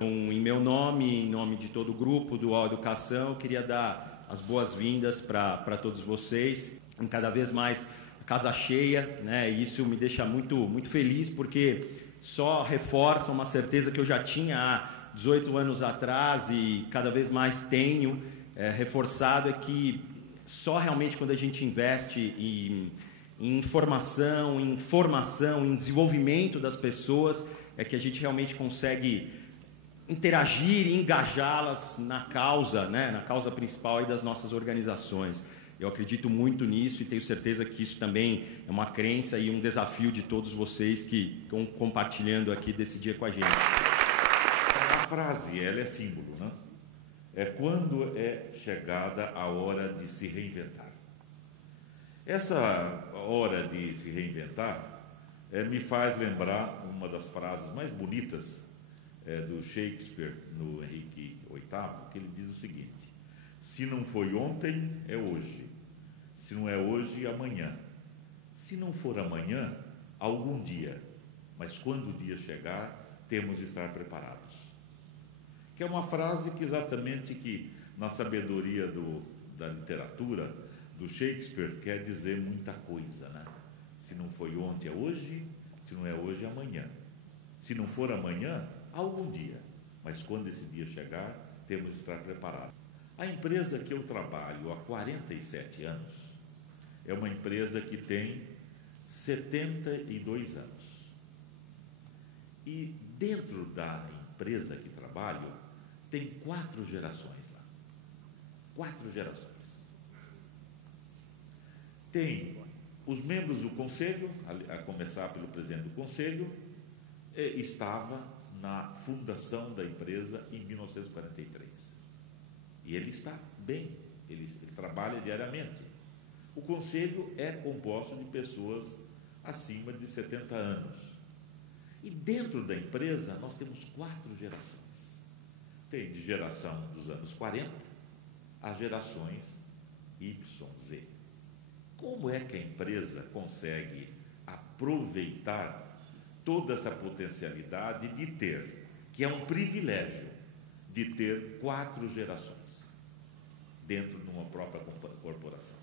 Em meu nome, em nome de todo o grupo do UOL Educação, eu queria dar as boas-vindas para todos vocês. Cada vez mais casa cheia, né? E isso me deixa muito feliz, porque só reforça uma certeza que eu já tinha há 18 anos atrás e cada vez mais tenho reforçado, é que só realmente quando a gente investe em informação, em formação, em desenvolvimento das pessoas, é que a gente realmente consegue interagir e engajá-las na causa, né, na causa principal aí das nossas organizações. Eu acredito muito nisso e tenho certeza que isso também é uma crença e um desafio de todos vocês que estão compartilhando aqui desse dia com a gente. A frase, ela é símbolo, né? É quando é chegada a hora de se reinventar. Essa hora de se reinventar me faz lembrar uma das frases mais bonitas do Shakespeare, no Henrique VIII, que ele diz o seguinte: se não foi ontem, é hoje. Se não é hoje, amanhã. Se não for amanhã, algum dia. Mas quando o dia chegar, temos de estar preparados. Que é uma frase que exatamente que, na sabedoria da literatura, do Shakespeare, quer dizer muita coisa, né? Se não foi ontem, é hoje. Se não é hoje, é amanhã. Se não for amanhã, algum dia, mas quando esse dia chegar, temos de estar preparados. A empresa que eu trabalho há 47 anos é uma empresa que tem 72 anos. E dentro da empresa que trabalho, tem 4 gerações lá. 4 gerações. Tem os membros do conselho, a começar pelo presidente do conselho, estava na fundação da empresa em 1943. E ele está bem, ele trabalha diariamente. O conselho é composto de pessoas acima de 70 anos. E dentro da empresa nós temos 4 gerações. Tem de geração dos anos 40 as gerações Y, Z. Como é que a empresa consegue aproveitar toda essa potencialidade de ter, que é um privilégio, de ter 4 gerações dentro de uma própria corporação?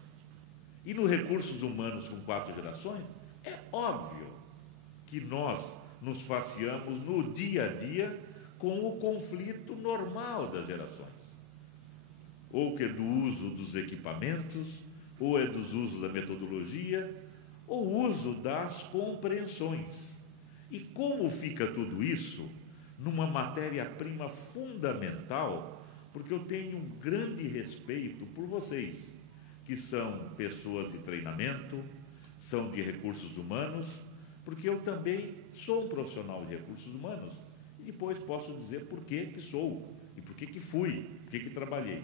E nos recursos humanos com 4 gerações, é óbvio que nós nos faceamos no dia a dia com o conflito normal das gerações. Ou que é do uso dos equipamentos, ou é dos usos da metodologia, ou uso das compreensões. E como fica tudo isso numa matéria-prima fundamental, porque eu tenho um grande respeito por vocês, que são pessoas de treinamento, são de recursos humanos, porque eu também sou um profissional de recursos humanos, e depois posso dizer por que sou, e por que fui, por que trabalhei.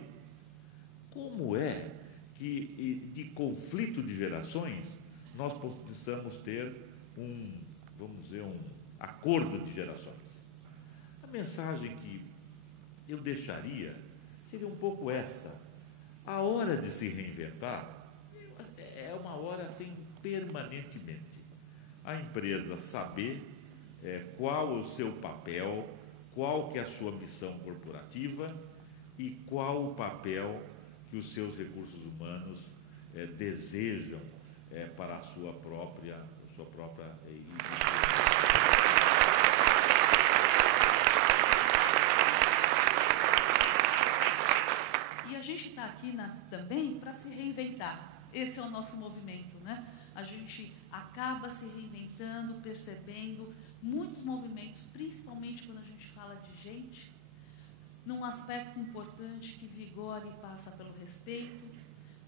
Como é que, de conflito de gerações, nós possamos ter um acordo de gerações? A mensagem que eu deixaria seria um pouco essa: a hora de se reinventar é uma hora assim, permanentemente. A empresa saber qual o seu papel, qual que é a sua missão corporativa e qual o papel que os seus recursos humanos desejam para a sua própria E a gente está aqui também para se reinventar. Esse é o nosso movimento, né? A gente acaba se reinventando, percebendo muitos movimentos, principalmente quando a gente fala de gente, num aspecto importante que vigora e passa pelo respeito,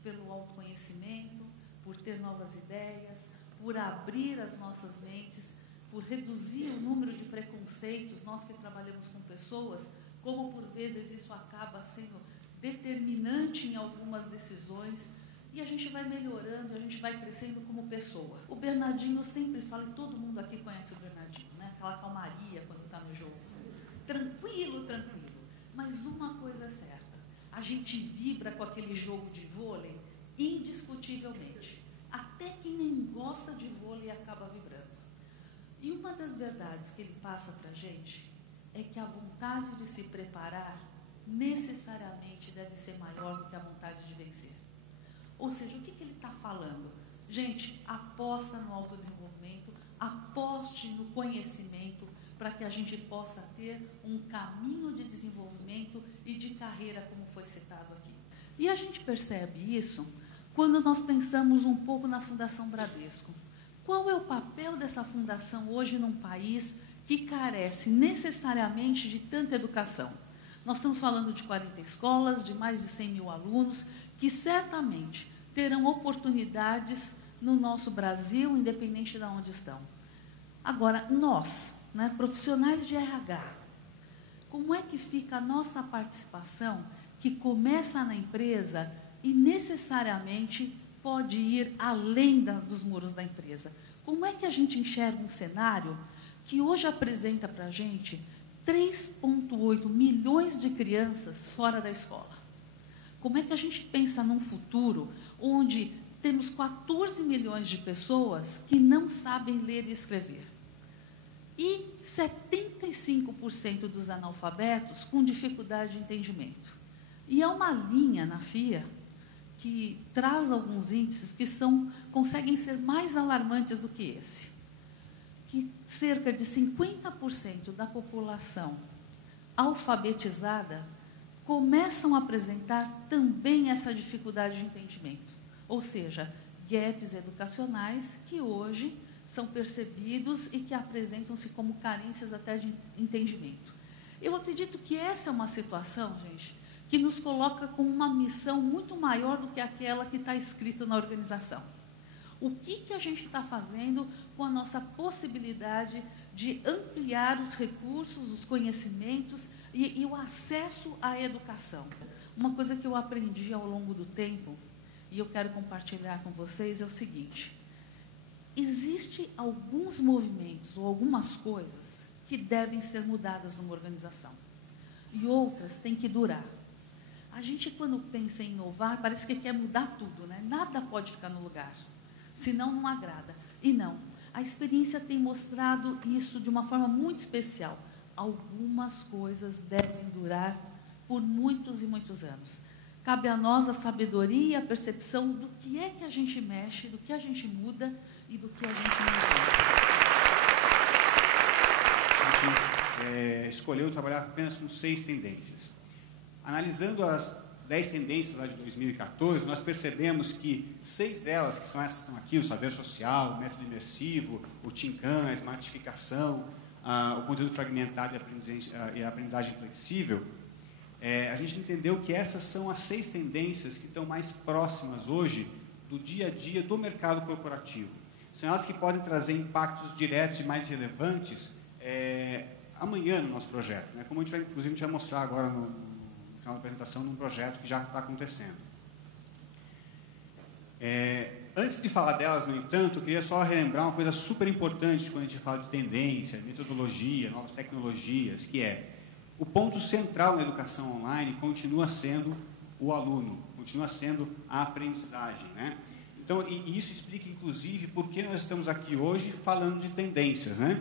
pelo autoconhecimento, por ter novas ideias, por abrir as nossas mentes, por reduzir o número de preconceitos. Nós que trabalhamos com pessoas, como por vezes isso acaba sendo determinante em algumas decisões, e a gente vai melhorando, a gente vai crescendo como pessoa. O Bernardinho sempre fala, e todo mundo aqui conhece o Bernardinho, né? Aquela calmaria quando está no jogo. Tranquilo, tranquilo. Mas uma coisa é certa, a gente vibra com aquele jogo de vôlei indiscutivelmente. Até quem nem gosta de vôlei acaba vibrando. E uma das verdades que ele passa para a gente é que a vontade de se preparar necessariamente deve ser maior do que a vontade de vencer. Ou seja, o que ele está falando? Gente, aposta no autodesenvolvimento, aposte no conhecimento para que a gente possa ter um caminho de desenvolvimento e de carreira, como foi citado aqui. E a gente percebe isso quando nós pensamos um pouco na Fundação Bradesco. Qual é o papel dessa fundação hoje num país que carece necessariamente de tanta educação? Nós estamos falando de 40 escolas, de mais de 100 mil alunos, que certamente terão oportunidades no nosso Brasil, independente de onde estão. Agora, nós, né, profissionais de RH, como é que fica a nossa participação, que começa na empresa e necessariamente pode ir além dos muros da empresa? Como é que a gente enxerga um cenário que hoje apresenta para a gente 3,8 milhões de crianças fora da escola? Como é que a gente pensa num futuro onde temos 14 milhões de pessoas que não sabem ler e escrever? E 75% dos analfabetos com dificuldade de entendimento. E há uma linha na FIA que traz alguns índices que conseguem ser mais alarmantes do que esse. Que cerca de 50% da população alfabetizada começam a apresentar também essa dificuldade de entendimento. Ou seja, gaps educacionais que hoje são percebidos e que apresentam-se como carências até de entendimento. Eu acredito que essa é uma situação, gente, que nos coloca com uma missão muito maior do que aquela que está escrita na organização. O que a gente está fazendo com a nossa possibilidade de ampliar os recursos, os conhecimentos e o acesso à educação? Uma coisa que eu aprendi ao longo do tempo, e eu quero compartilhar com vocês, é o seguinte: existem alguns movimentos ou algumas coisas que devem ser mudadas numa organização, e outras têm que durar. A gente, quando pensa em inovar, parece que quer mudar tudo, né? Nada pode ficar no lugar, senão não agrada. E não, a experiência tem mostrado isso de uma forma muito especial. Algumas coisas devem durar por muitos e muitos anos. Cabe a nós a sabedoria e a percepção do que é que a gente mexe, do que a gente muda e do que a gente não muda. A gente escolheu trabalhar apenas com 6 tendências. Analisando as 10 tendências lá de 2014, nós percebemos que 6 delas, que são essas que estão aqui, o saber social, o método imersivo, o Tinkan, a smartificação, o conteúdo fragmentado e a aprendizagem flexível, a gente entendeu que essas são as 6 tendências que estão mais próximas hoje do dia a dia do mercado corporativo. São elas que podem trazer impactos diretos e mais relevantes amanhã no nosso projeto, né? Como a gente vai mostrar agora no final da apresentação, num projeto que já está acontecendo. Antes de falar delas, no entanto, eu queria só relembrar uma coisa super importante quando a gente fala de tendência, metodologia, novas tecnologias, que é o ponto central na educação online continua sendo o aluno, continua sendo a aprendizagem, né? Então, e isso explica, inclusive, por que nós estamos aqui hoje falando de tendências, né?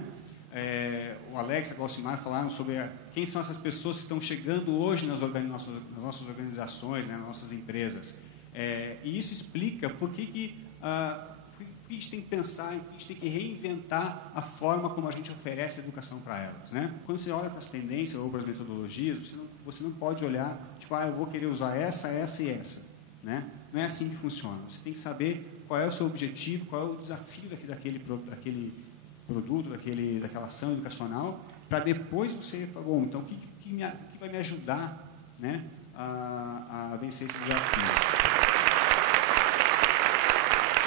O Alex e a Glaucimar falaram sobre quem são essas pessoas que estão chegando hoje nas nossas organizações, né, nas nossas empresas. E isso explica por que a gente tem que pensar, a gente tem que reinventar a forma como a gente oferece educação para elas, né? Quando você olha para as tendências ou para as metodologias, você não pode olhar, tipo, eu vou querer usar essa e essa, né? Não é assim que funciona. Você tem que saber qual é o seu objetivo, qual é o desafio daquele produto, daquela ação educacional, para depois você falar, bom, então o que vai me ajudar, né, a vencer esse desafio?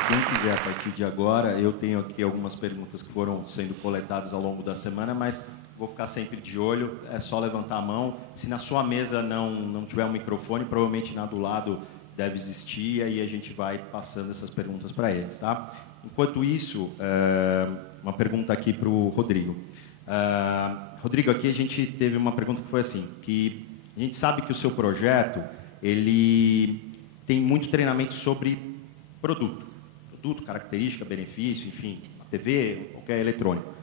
Quem quiser, a partir de agora, eu tenho aqui algumas perguntas que foram sendo coletadas ao longo da semana, mas vou ficar sempre de olho, é só levantar a mão. Se na sua mesa não tiver um microfone, provavelmente na do lado deve existir, e aí a gente vai passando essas perguntas para eles, tá? Enquanto isso, uma pergunta aqui para o Rodrigo. Rodrigo, aqui a gente teve uma pergunta que foi assim, que a gente sabe que o seu projeto, ele tem muito treinamento sobre produto, característica, benefício, enfim, TV, qualquer eletrônico.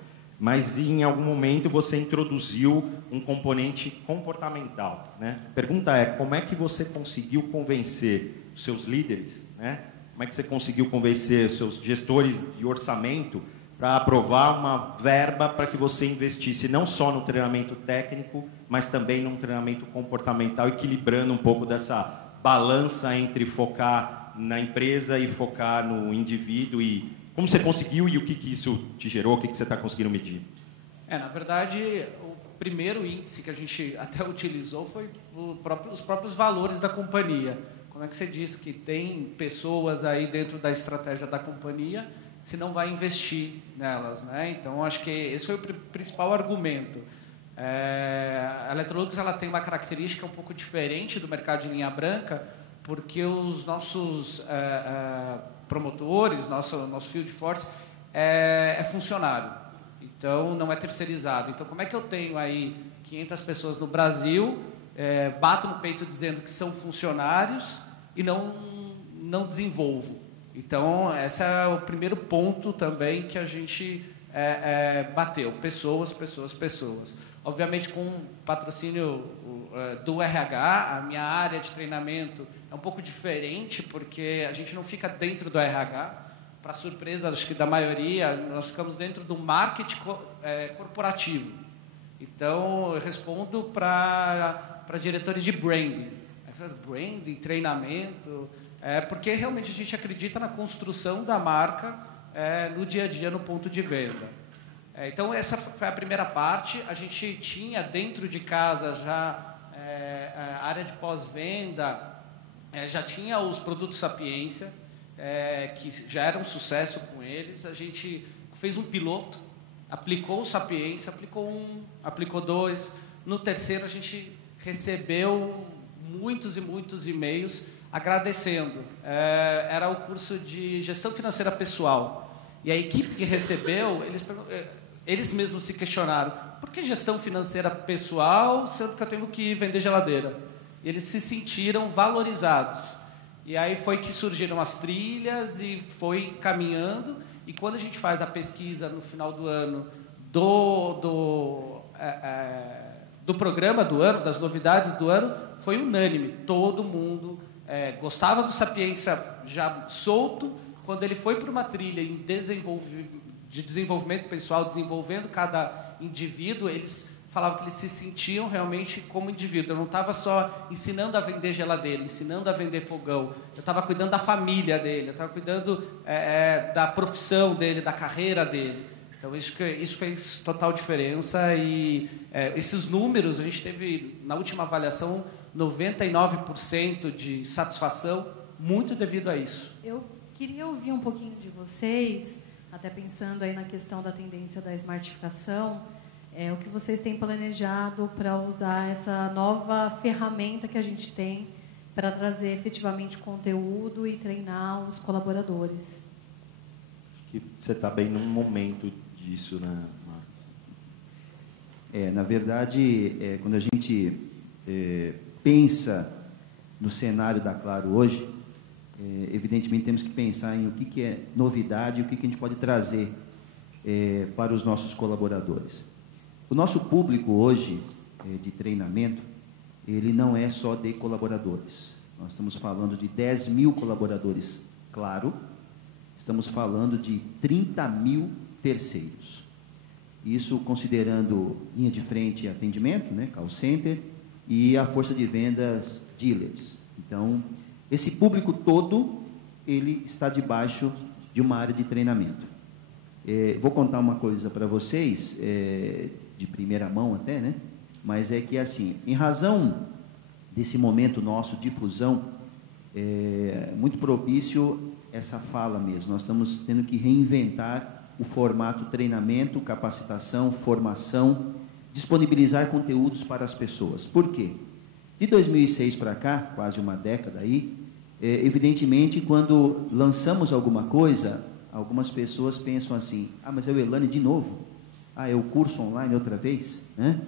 mas em algum momento você introduziu um componente comportamental, né? A pergunta é, como é que você conseguiu convencer os seus líderes, né? Como é que você conseguiu convencer os seus gestores de orçamento para aprovar uma verba para que você investisse não só no treinamento técnico, mas também num treinamento comportamental, equilibrando um pouco dessa balança entre focar na empresa e focar no indivíduo? E como você conseguiu e o que isso te gerou, o que você está conseguindo medir? Na verdade, o primeiro índice que a gente até utilizou foi os próprios valores da companhia. Como é que você diz que tem pessoas aí dentro da estratégia da companhia se não vai investir nelas, né? Então, acho que esse foi o principal argumento. A Electrolux ela tem uma característica um pouco diferente do mercado de linha branca, porque os nossos promotores, nosso field force é funcionário, então não é terceirizado. Então, como é que eu tenho aí 500 pessoas no Brasil, bato no peito dizendo que são funcionários e não desenvolvo? Então, esse é o primeiro ponto também que a gente bateu. Pessoas. Obviamente, com o patrocínio do RH, a minha área de treinamento é um pouco diferente, porque a gente não fica dentro do RH. Para surpresa, acho que da maioria, nós ficamos dentro do marketing corporativo. Então, eu respondo para diretores de branding. Branding, treinamento... porque realmente a gente acredita na construção da marca no dia a dia, no ponto de venda. Então, essa foi a primeira parte. A gente tinha dentro de casa já a área de pós-venda, já tinha os produtos Sapiência, que já era um sucesso com eles. A gente fez um piloto, aplicou o Sapiência, aplicou um, aplicou dois. No terceiro, a gente recebeu muitos e muitos e-mails agradecendo. Era o curso de gestão financeira pessoal. E a equipe que recebeu, eles mesmos se questionaram: por que gestão financeira pessoal, sendo que eu tenho que vender geladeira? E eles se sentiram valorizados. E aí foi que surgiram as trilhas e foi caminhando. E quando a gente faz a pesquisa no final do ano do programa do ano, das novidades do ano, foi unânime. Todo mundo gostava do Sapiência já solto. Quando ele foi para uma trilha de desenvolvimento pessoal, desenvolvendo cada indivíduo, eles falavam que eles se sentiam realmente como indivíduo. Eu não estava só ensinando a vender geladeira, ensinando a vender fogão. Eu estava cuidando da família dele, eu estava cuidando da profissão dele, da carreira dele. Então, isso fez total diferença. E esses números, a gente teve, na última avaliação, 99% de satisfação, muito devido a isso. Eu queria ouvir um pouquinho de vocês, até pensando aí na questão da tendência da smartificação, o que vocês têm planejado para usar essa nova ferramenta que a gente tem para trazer efetivamente conteúdo e treinar os colaboradores. Acho que você está bem num momento disso, né, Marcos? Na verdade, quando a gente pensa no cenário da Claro hoje, evidentemente temos que pensar em o que é novidade e o que a gente pode trazer para os nossos colaboradores. O nosso público hoje de treinamento, ele não é só de colaboradores. Nós estamos falando de 10 mil colaboradores, claro, estamos falando de 30 mil terceiros. Isso considerando linha de frente e atendimento, né, call center, e a força de vendas dealers. Então, esse público todo, ele está debaixo de uma área de treinamento. Vou contar uma coisa para vocês, de primeira mão até, né? Mas é que, assim, em razão desse momento nosso de fusão, muito propício essa fala mesmo. Nós estamos tendo que reinventar o formato treinamento, capacitação, formação, disponibilizar conteúdos para as pessoas. Por quê? De 2006 para cá, quase uma década aí, evidentemente, quando lançamos alguma coisa, algumas pessoas pensam assim: ah, mas é o Elane de novo? Ah, é o curso online outra vez? Né?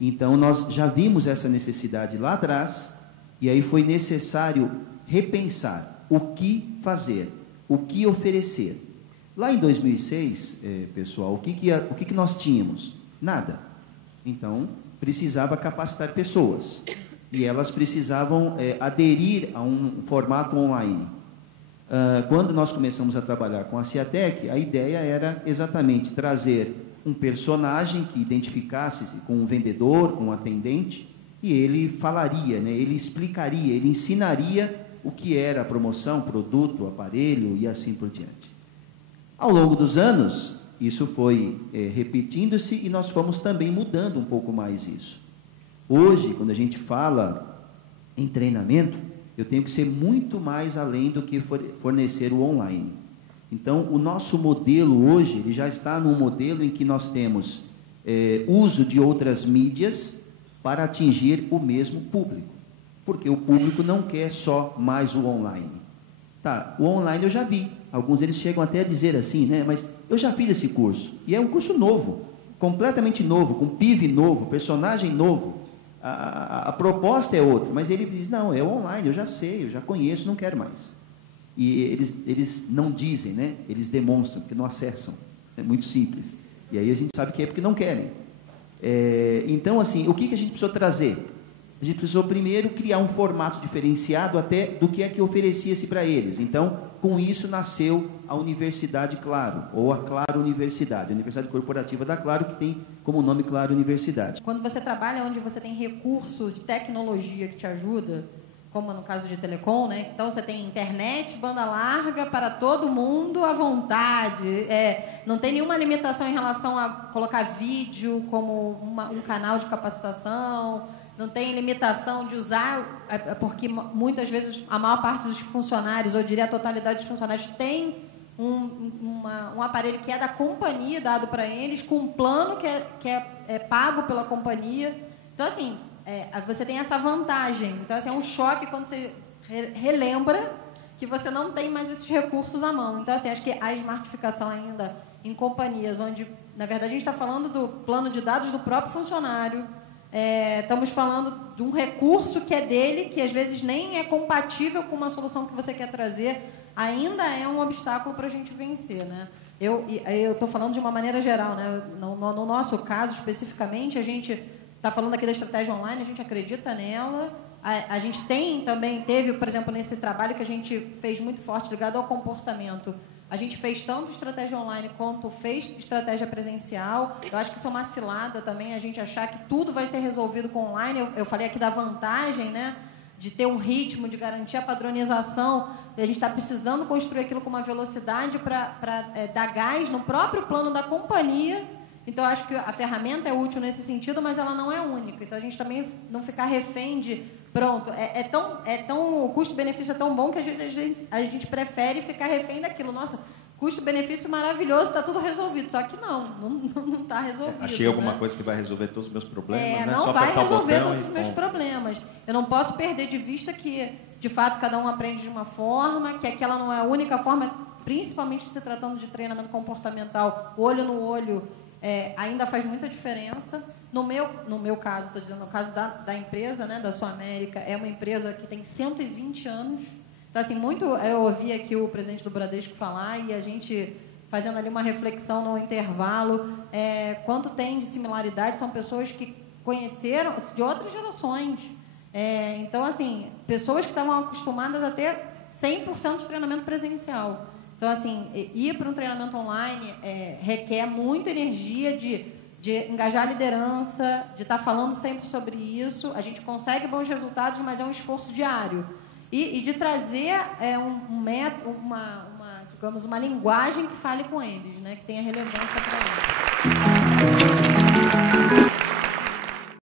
Então, nós já vimos essa necessidade lá atrás, e aí foi necessário repensar o que fazer, o que oferecer. Lá em 2006, pessoal, o que nós tínhamos? Nada. Então, precisava capacitar pessoas. E elas precisavam aderir a um formato online. Quando nós começamos a trabalhar com a Ciatec, a ideia era exatamente trazer um personagem que identificasse com um vendedor, com um atendente, e ele falaria, né, ele explicaria, ele ensinaria o que era a promoção, produto, aparelho e assim por diante. Ao longo dos anos, isso foi repetindo-se e nós fomos também mudando um pouco mais isso. Hoje, quando a gente fala em treinamento, eu tenho que ser muito mais além do que fornecer o online. Então, o nosso modelo hoje, ele já está num modelo em que nós temos uso de outras mídias para atingir o mesmo público. Porque o público não quer só mais o online. Tá, o online eu já vi. Alguns deles chegam até a dizer assim, né? Mas eu já fiz esse curso. E é um curso novo, completamente novo, com PIV novo, personagem novo. A proposta é outra, mas ele diz, não, é online, eu já sei, eu já conheço, não quero mais. E eles não dizem, né? Eles demonstram, porque não acessam. É muito simples. E aí a gente sabe que é porque não querem. Então, assim, o que a gente precisou trazer? A gente precisou primeiro criar um formato diferenciado até do que é que oferecia-se para eles. Então, com isso nasceu a Universidade Claro, ou a Claro Universidade, a Universidade Corporativa da Claro, que tem como nome Claro Universidade. Quando você trabalha onde você tem recurso de tecnologia que te ajuda, como no caso de telecom, né? Então você tem internet, banda larga para todo mundo à vontade, não tem nenhuma limitação em relação a colocar vídeo como um canal de capacitação, não tem limitação de usar, porque muitas vezes a maior parte dos funcionários, ou eu diria a totalidade dos funcionários, tem um aparelho que é da companhia, dado para eles, com um plano que é pago pela companhia. Então, assim, você tem essa vantagem. Então, assim, é um choque quando você relembra que você não tem mais esses recursos à mão. Então, assim, acho que a smartificação ainda em companhias onde, na verdade, a gente está falando do plano de dados do próprio funcionário, estamos falando de um recurso que é dele, que às vezes nem é compatível com uma solução que você quer trazer, ainda é um obstáculo para a gente vencer, né? Eu estou falando de uma maneira geral, né? No nosso caso, especificamente, a gente está falando aqui da estratégia online, a gente acredita nela. A gente teve, por exemplo, nesse trabalho que a gente fez muito forte ligado ao comportamento, a gente fez tanto estratégia online quanto fez estratégia presencial. Eu acho que isso é uma cilada também, a gente achar que tudo vai ser resolvido com online. Eu falei aqui da vantagem, né, de ter um ritmo, de garantir a padronização. A gente está precisando construir aquilo com uma velocidade para dar gás no próprio plano da companhia. Então, eu acho que a ferramenta é útil nesse sentido, mas ela não é única. Então, a gente também não ficar refém de... Pronto, o custo-benefício é tão bom que às vezes a gente prefere ficar refém daquilo. Nossa, custo-benefício maravilhoso, está tudo resolvido. Só que não está resolvido. Achei alguma coisa que vai resolver todos os meus problemas, né? Não só vai resolver todos os meus problemas. Eu não posso perder de vista que, de fato, cada um aprende de uma forma, que aquela não é a única forma, principalmente se tratando de treinamento comportamental, olho no olho, ainda faz muita diferença. No meu caso, estou dizendo, no caso da empresa, né, da Sul América, é uma empresa que tem 120 anos. Então, assim, eu ouvi aqui o presidente do Bradesco falar e a gente fazendo ali uma reflexão no intervalo, quanto tem de similaridade, são pessoas que conheceram de outras gerações. Então, assim, pessoas que estavam acostumadas a ter 100% de treinamento presencial. Então, assim, ir para um treinamento online requer muita energia de engajar a liderança, de estar falando sempre sobre isso. A gente consegue bons resultados, mas é um esforço diário. E de trazer digamos, uma linguagem que fale com eles, né? Que tenha relevância para eles.